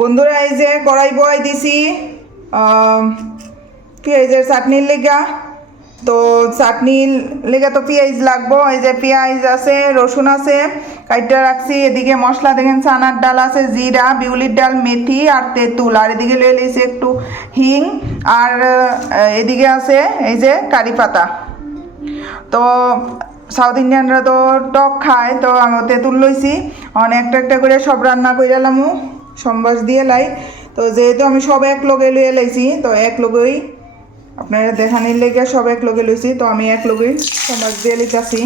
বন্ধুরা, এই যে কড়াই বয়াই দিছি পেঁয়াজের চাটনির লেগা? তো চাটনির লেগা তো পেঁয়াজ লাগবো, এই যে পেঁয়াজ আছে, রসুন আছে কাইটা রাখছি, এদিকে মশলা দেখেন, চানার ডাল আছে, জিরা, বিউলির ডাল, মেথি আর তেঁতুল, আর এদিকে লয়ে লিয়েছি একটু হিং, আর এদিকে আছে এই যে কারি পাতা। তো সাউথ ইন্ডিয়ানরা তো টক খায়, তো আমি তেঁতুল লইছি অনেক একটা করে সব রান্না করে এলামু সম্বাস দিয়ে লাই। তো যেহেতু আমি সব এক লগে লইয়ে লাইছি, তো এক লগেই আপনারা দেখানির লেগে সব এক লগে লইছি, তো আমি এক লগেই সম্বাস দিয়ে লিতাছি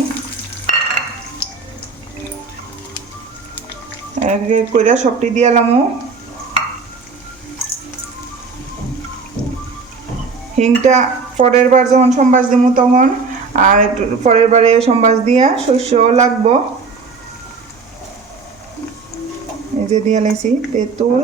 এক সবটি দিয়ে এলামু হিংটা পরের বার যখন সম্বাস দিব তখন, আর পরের বারে সম্বাস দিয়া শস্য লাগবো। যে দিয়ে লাইছি তেঁতুল।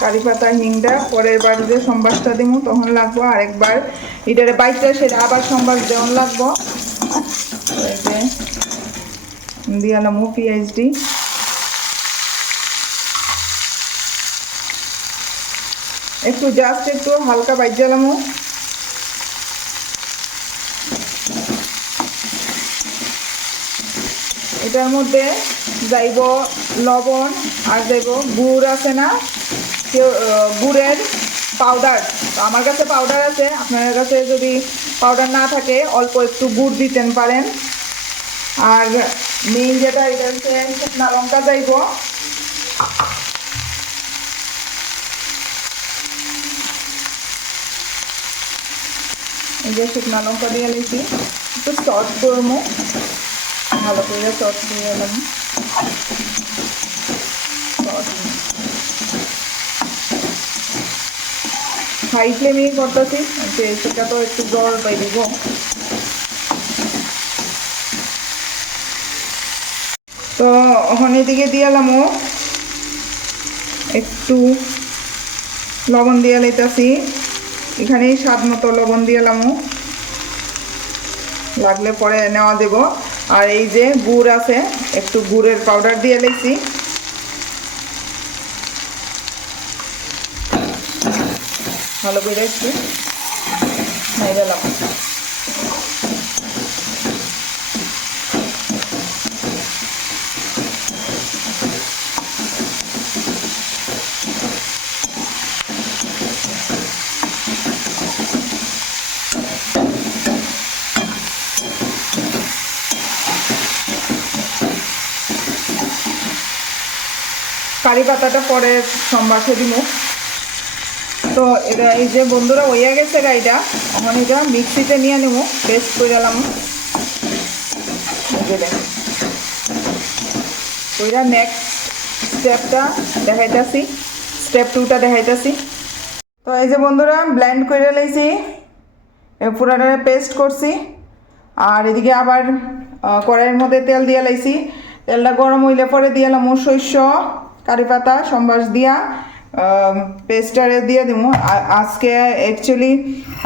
কারি পাতা হিংটা পরের বার যে সম্বাসটা দিব তখন লাগবো আরেকবার। এটারে বাইকটা সেটা আবার সম্বাস দেওয়ান লাগবো। এই যে দিয়ালাম পিএইচডি একটু জাস্ট একটু হালকা বাইজালাম এটার মধ্যে যাইব লবণ আর যাইব গুড় আছে না? গুড়ের পাউডার আমার কাছে পাউডার আছে। আপনার কাছে যদি পাউডার না থাকে, অল্প একটু গুড় দিতেন পারেন। আর মেইন যেটা, এটা হচ্ছে শুকনা লঙ্কা যাইব। এই যে শুকনা লঙ্কা দিয়ে নিয়েছি একটু সস করব ভালো করে সস দিয়ে এলাম। হাই ফ্লেমেই করতেছি, যে সেটা তো একটু জল পাই দিব। তো ওখানে দিকে দিয়ে এলামও একটু লবণ দিয়ে লাইতাছি এখানেই স্বাদ মতো লবণ দিয়ে এলামও লাগলে পরে নেওয়া দেব। আর এই যে গুড় আছে, একটু গুড়ের পাউডার দিয়ে লেছি ভালো করে একটু খাই গেলাম কারি পাতাটা পরে সম্বাসে দিব তো এটা এই যে বন্ধুরা হইয়া গেছে গাড়িটা এখন এটা মিক্সিতে নিয়ে নেব পেস্ট করে দিলাম ওইটা নেক্সট স্টেপটা দেখাইতাছি স্টেপ টুটা দেখাইতাছি। তো এই যে বন্ধুরা ব্লেন্ড করে লাইছি পুরাটা পেস্ট করছি, আর এদিকে আবার কড়াইয়ের মধ্যে তেল দিয়ে লাইছি। তেলটা গরম হইলে পরে দিয়ে এলাম শস্য কারি পাতা, সম্বাস দিয়া পেস্টারে দিয়ে দিব আজকে অ্যাকচুয়ালি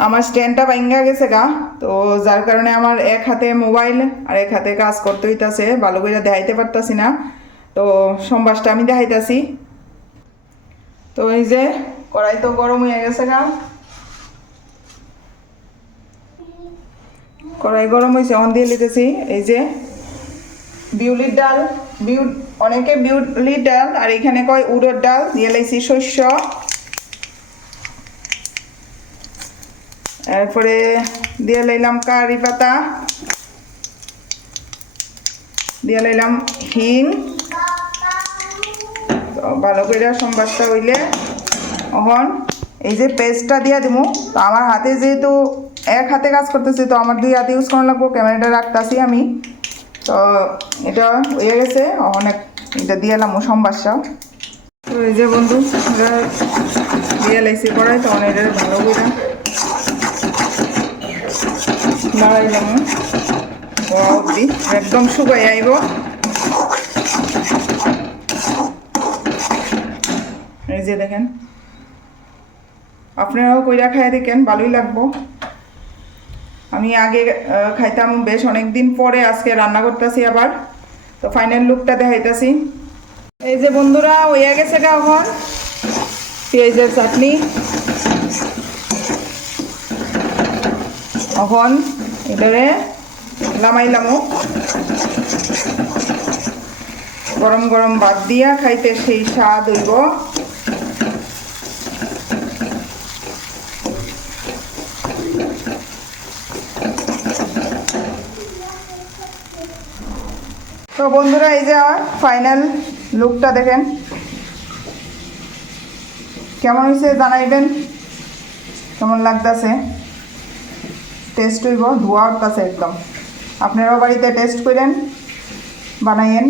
আমার স্ট্যান্ডটা ভাঙ্গা গেছে গা। তো যার কারণে আমার এক হাতে মোবাইল আর এক হাতে কাজ করতে হইতাছে, ভালো করে দেখাইতে পারতাছি না। তো সম্বাসটা আমি দেখাইতাছি। তো এই যে, কড়াই তো গরম হয়ে গেছে গা। কড়াই গরম হয়েছে অন দিয়ে লিতেছি এই যে বিউলির ডাল, বিউ অনেকে বিউলির ডাল, আর এখানে কয় উড়োর ডাল, দিয়ে শস্য। তারপরে দিয়ে লাইলাম কারি পাতা। দিয়ে লাইলাম হিং। ভালো করে সম্বাসটা হইলে এখন এই যে পেস্টটা দিয়ে দিব তো আমার হাতে যেহেতু এক হাতে কাজ করতেছি, তো আমার দুই হাতে ইউজ করা লাগবো, ক্যামেরাটা রাখতেছি আমি। তো এটা হয়ে গেছে, অনেক এটা দিয়ে এলাম সম্বাসটা তো এই যে বন্ধু, এটা দিয়ে করাই তো অনেক এটা ভালো করে লাগাইলাম অবধি একদম শুকাই আইব। এই যে দেখেন, আপনারাও কইরা খাই দেখেন, ভালোই লাগবো। আমি আগে খাইতাম বেশ অনেক দিন পরে আজকে রান্না করতেছি আবার। তো ফাইনাল লুকটা দেখাইতেছি। এই যে বন্ধুরা, হইয়া গেছে গা এখন পেঁয়াজের চাটনি। এখন এটারে লামাইলামো গরম গরম বাদ দিয়া খাইতে সেই স্বাদ হইব। তো বন্ধুরা, এই যে আমার ফাইনাল লুকটা দেখেন। কেমন হয়েছে জানাইবেন? কেমন লাগতেছে? টেস্ট হইব ধোয়া উঠতেছে একদম। আপনারাও বাড়িতে টেস্ট করেন, বানাইয়েন।